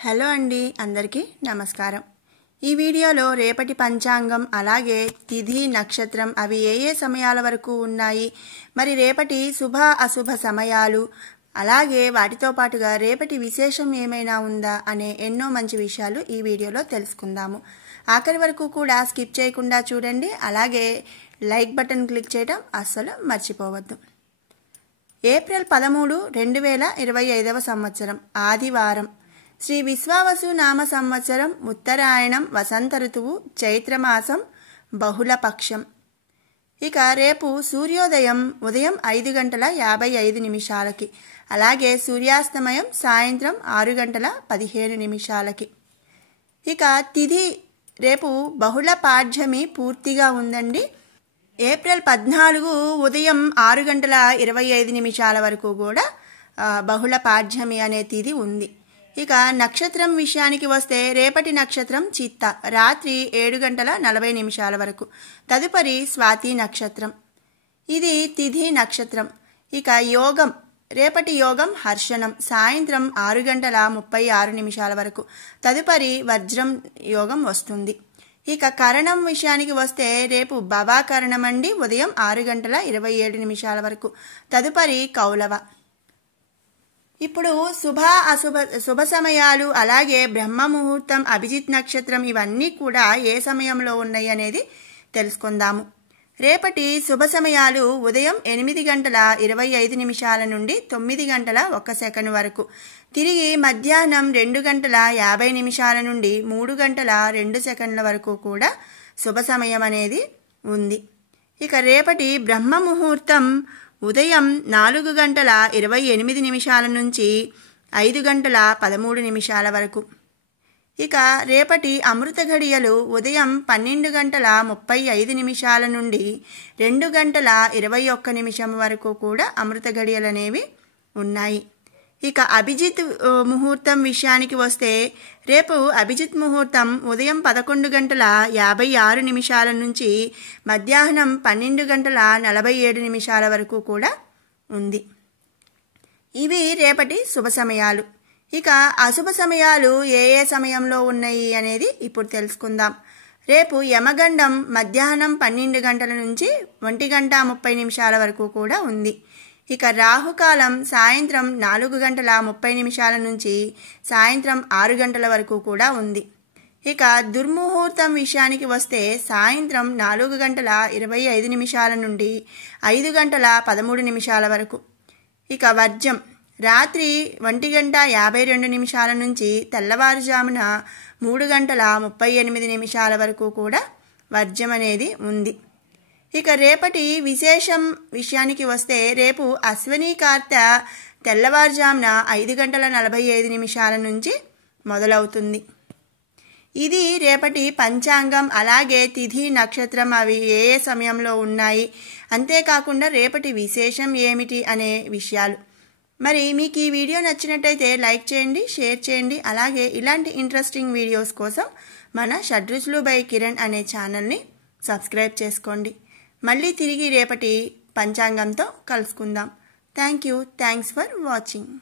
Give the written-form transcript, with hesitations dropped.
Hello అండి, అందరికీ నమస్కారం. ఈ వీడియోలో రేపటి పంచాంగం అలాగే తిథి నక్షత్రం అవి ఏ సమయాల వరకు ఉన్నాయి, మరి రేపటి శుభ అశుభ సమయాలు, అలాగే వాటితో పాటుగా రేపటి విశేషం ఏమైనా ఉందా అనే ఎన్నో మంచి విషయాలు ఈ వీడియోలో తెలుసుకుందాము. ఆఖరి వరకు కూడా స్కిప్ చేయకుండా చూడండి. అలాగే లైక్ బటన్ క్లిక్ చేయడం అస్సలు మర్చిపోవద్దు. ఏప్రిల్ 13, 2025 సంవత్సరం ఆదివారం. శ్రీ విశ్వావసు నామ సంవత్సరం ఉత్తరాయణం వసంత ఋతువు చైత్రమాసం బహుళపక్షం. ఇక రేపు సూర్యోదయం ఉదయం 5:55 అలాగే సూర్యాస్తమయం సాయంత్రం 6:17. ఇక తిథి రేపు బహుళ పాడ్యమి పూర్తిగా ఉందండి. ఏప్రిల్ 14 ఉదయం 6:25 వరకు కూడా బహుళ పాడ్యమి అనే తిథి ఉంది. ఇక నక్షత్రం విషయానికి వస్తే రేపటి నక్షత్రం చిత్త రాత్రి 7:40 వరకు, తదుపరి స్వాతి నక్షత్రం. ఇది తిథి నక్షత్రం. ఇక యోగం రేపటి యోగం హర్షణం సాయంత్రం 6:36 వరకు, తదుపరి వజ్రం యోగం వస్తుంది. ఇక కరణం విషయానికి వస్తే రేపు భవాకరణం అండి ఉదయం 6:27 వరకు, తదుపరి కౌలవ. ఇప్పుడు శుభ సమయాలు అలాగే బ్రహ్మ ముహూర్తం అభిజిత్ నక్షత్రం ఇవన్నీ కూడా ఏ సమయంలో ఉన్నాయి అనేది తెలుసుకుందాము. రేపటి శుభ సమయాలు ఉదయం 8:25 నుండి 9:01 వరకు, తిరిగి మధ్యాహ్నం 2:50 నుండి 3:02 వరకు కూడా శుభ సమయం అనేది ఉంది. ఇక రేపటి బ్రహ్మ ముహూర్తం ఉదయం 4:28 నుంచి 5:13 వరకు. ఇక రేపటి అమృత ఘడియలు ఉదయం 12:35 నుండి 2:21 వరకు కూడా అమృత ఘడియలు అనేవి ఉన్నాయి. ఇక అభిజిత్ ముహూర్తం విషయానికి వస్తే రేపు అభిజిత్ ముహూర్తం ఉదయం 11:56 నుంచి మధ్యాహ్నం 12:47 వరకు కూడా ఉంది. ఇవి రేపటి శుభ సమయాలు. ఇక అశుభ సమయాలు ఏ సమయంలో ఉన్నాయి అనేది ఇప్పుడు తెలుసుకుందాం. రేపు యమగండం మధ్యాహ్నం 12 గంటల నుంచి 1:30 వరకు కూడా ఉంది. ఇక రాహుకాలం సాయంత్రం 4:30 నుంచి సాయంత్రం 6 గంటల వరకు కూడా ఉంది. ఇక దుర్ముహూర్తం విషయానికి వస్తే సాయంత్రం 4:25 నుండి 5:13 వరకు. ఇక వర్జం రాత్రి 1:52 నుంచి తెల్లవారుజామున 3:38 వరకు కూడా వర్జం అనేది ఉంది. ఇక రేపటి విశేషం విషయానికి వస్తే రేపు అశ్విని కార్తె తెల్లవారుజామున 5:45 నుంచి మొదలవుతుంది. ఇది రేపటి పంచాంగం అలాగే తిథి నక్షత్రం అవి ఏ సమయంలో ఉన్నాయి, అంతేకాకుండా రేపటి విశేషం ఏమిటి అనే విషయాలు. మరి మీకు ఈ వీడియో నచ్చినట్టయితే లైక్ చేయండి, షేర్ చేయండి. అలాగే ఇలాంటి ఇంట్రెస్టింగ్ వీడియోస్ కోసం మన షడ్రుచులు బై కిరణ్ అనే ఛానల్ని సబ్స్క్రైబ్ చేసుకోండి. మళ్ళీ తిరిగి రేపటి పంచాంగంతో కలుసుకుందాం. Thanks for watching.